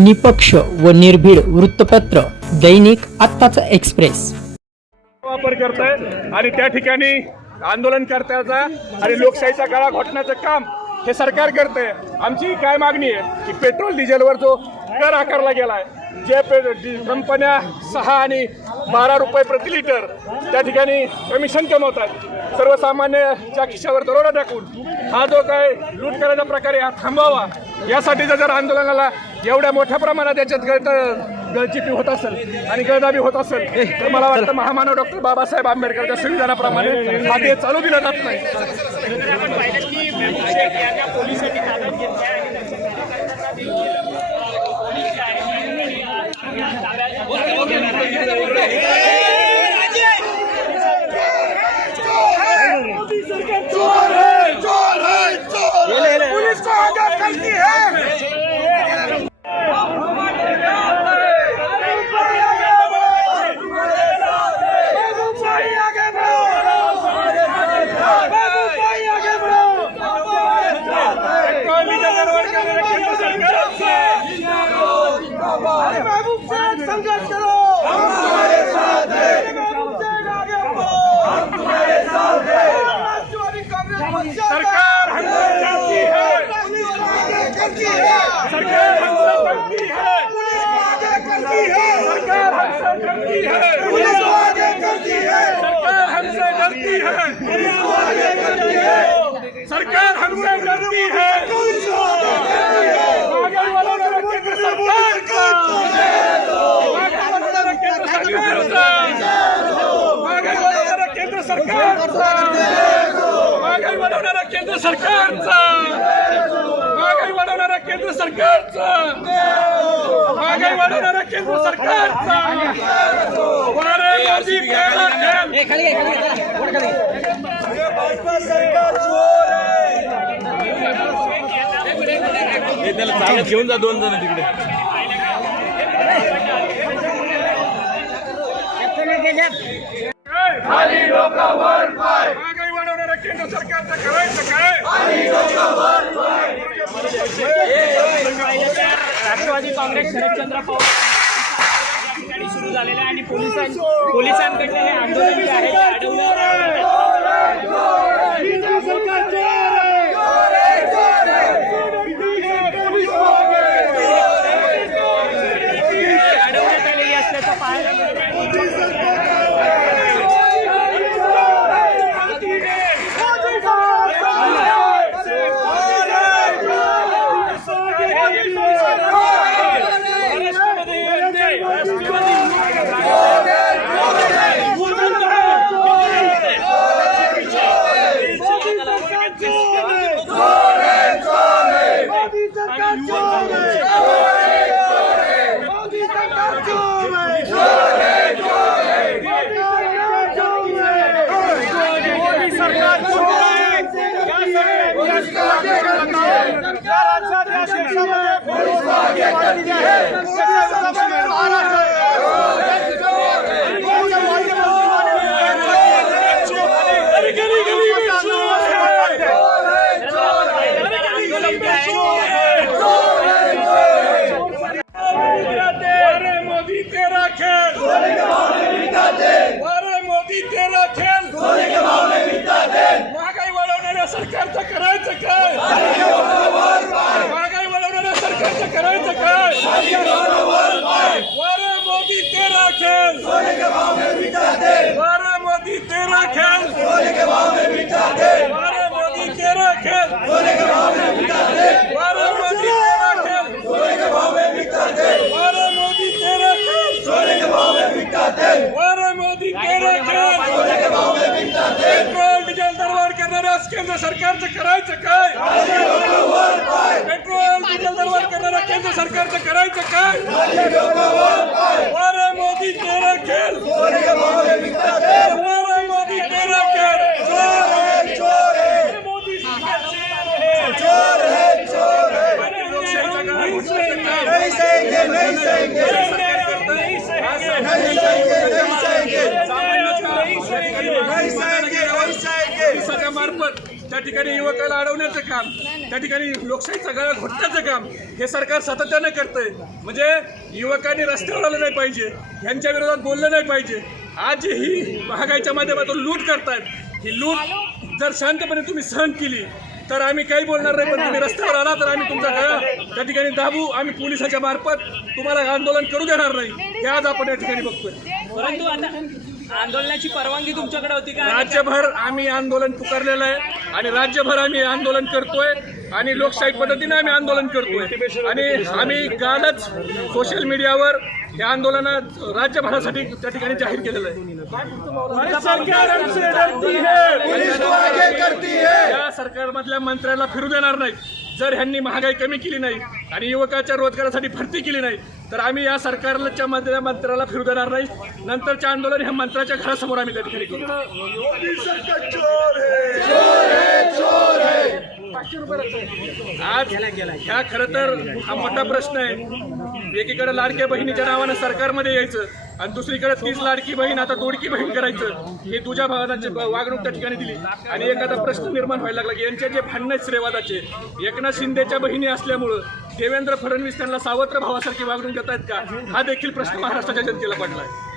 निपक्ष व निर्भीड वृत्तपत्र दैनिक आत्ताचा एक्सप्रेस. वापर करताय आणि त्या ठिकाणी आंदोलनकर्त्याचा आणि लोकशाहीचा गळा घोटण्याचं काम हे सरकार करतंय. आमची काय मागणी आहे की पेट्रोल डिझेलवर जो कर आकारला गेलाय जे पे कंपन्या सहा आणि बारा रुपये प्रति लिटर त्या ठिकाणी कमिशन सर्वसामान्य सर्वसामान्यच्या खिशावर दरोडा टाकून हा जो काय लूट करायचा प्रकार आहे हा थांबावा यासाठीचं जर आंदोलनाला एवढ्या मोठ्या प्रमाणात याच्यात गळत गळचिपी होत असेल आणि गळदाबी होत असेल तर मला वाटतं महामानव डॉक्टर बाबासाहेब आंबेडकरच्या संविधानाप्रमाणे हा ते चालू दिला जात नाही कुठेतरी आपण पाहिलं की महबूब शेख यांना पोलिसांनी ताब्यात घेतलं आहे आणि त्यांच्या पोलीस जे आहेत त्यांनी ताब्यात संघर्ष करो हमारे साथ है आगे बढ़ो हमारे साथ है राष्ट्रवादी कांग्रेस पक्ष सरकार हमसे डरती है पुलिस को आगे करती है सरकार हमसे डरती है पुलिस को आगे करती है सरकार हमसे डरती है पुलिस को आगे करती है सरकार हमसे डरती है पुलिस को आगे करती है सरकार हमसे डरती है पुलिस को आगे करती है आगे वालों ने केंद्र सरकार का आगे वालों ने केंद्र सरकार का आगे वालों ने केंद्र सरकार वालों ने केंद्र सरकार का आगे वालों ने केंद्र सरकार का आगे वालों ने केंद्र सरकार का वारे मोदी तेरा खेल भाजपा सरकार चोर घेऊन जा दोन जण तिकडे खाली लोक वर पाय महागाई वाढवणाऱ्या केंद्र सरकारचं करायचं काय राष्ट्रवादी काँग्रेस शरदचंद्र पवार ठिकाणी सुरू झालेलं आहे आणि पोलिसां पोलिसांकडनं हे आंदोलन जे आहे ते अडवलं अडवण्यात आलेली असल्याचं पाहायला मिळतं मोदी सरकार चोर है मोदी सरकार चोर है चोर है चोर है मोदी सरकार चोर है पुलिस को आगे करती है राज्याच्या शीर्षामध्ये पोलीस को आगे करती है त्याच्यामध्ये महाराष्ट्र आंदोलन जे आहे ते अरे मोदी तेरा खेल अरे मोदी तेरा खेल महागाई वाढवणाऱ्या सरकारचं करायचं काय महागाई वाढवणाऱ्या सरकारचं करायचं काय अरे मोदी तेरा खेल अरे मोदी तेरा खेल अरे मोदी तेरा खेल करणाऱ्या केंद्र सरकारचं करायचं काय पेट्रोल डिझेल दरवाढ करणाऱ्या केंद्र सरकारचं करायचं काय अरे मोदी तेरा खेल अरे मोदी तेरा खेल चोर है मोदी सरकार चोर है अरे लोकशाहीचा गळा घोटण्याचं काम नहीं सहेंगे नहीं सहेंगे सरकार करतंय. नहीं सहेंगे नहीं सहेंगे सामान्याच्या नहीं सहेंगे नहीं सहेंगे पोलिसाच्या मार्फत त्या ठिकाणी युवकाला अडवण्याचं काम त्या ठिकाणी लोकशाहीचा गळा घोटण्याचं काम हे सरकार सातत्यानं करतंय. म्हणजे युवकांनी रस्त्यावर आलं नाही पाहिजे यांच्या विरोधात बोललं नाही पाहिजे. आज ही महागाईच्या माध्यमातून लूट करतायत. ही लूट जर शांतपणे तुम्ही सहन केली तर आम्ही काही बोलणार नाही पण तुम्ही रस्त्यावर आला तर आम्ही तुमचा गळा त्या ठिकाणी दाबू आम्ही पोलिसाच्या मार्फत तुम्हाला आंदोलन करू देणार नाही. हे आज आपण या ठिकाणी बघतोय. परंतु आता आंदोलनाची परवानगी तुमच्याकडे होती का? राज्यभर आम्ही आंदोलन पुकारलेलं आहे आणि राज्यभर आम्ही आंदोलन करतोय आणि लोकशाही पद्धतीने आम्ही आंदोलन करतोय. आणि आम्ही कालच सोशल मीडियावर हे आंदोलन राज्यभरासाठी त्या ठिकाणी जाहीर केलेलं आहे. सरकार हमसे डरती है या सरकारमधल्या मंत्र्याला फिरू देणार नाही जर ह्यांनी महागाई कमी केली नाही आणि युवकाच्या रोजगारासाठी भरती केली नाही. तर आम्ही या सरकारच्या मधल्या मंत्र्याला फिरू देणार नाही. नंतरचे आंदोलन ह्या मंत्र्याच्या घरासमोर आम्ही त्या ठिकाणी करू. आज ह्या खरं तर हा मोठा प्रश्न आहे. एकीकडे लाडक्या बहिणीच्या नावानं सरकारमध्ये यायचं आणि दुसरीकडे तीच लाडकी बहीण आता दोडकी बहीण करायचं हे तुझ्या भावाची वागणूक त्या ठिकाणी दिली. आणि एखादा प्रश्न निर्माण व्हायला लागला. की यांचे जे भांडण आहेत श्रेवादाचे एकनाथ शिंदेच्या बहिणी असल्यामुळं देवेंद्र फडणवीस त्यांना सावत्र भावासारखी वागणूक देत आहेत का? हा देखील प्रश्न महाराष्ट्राच्या जनतेला पडला आहे.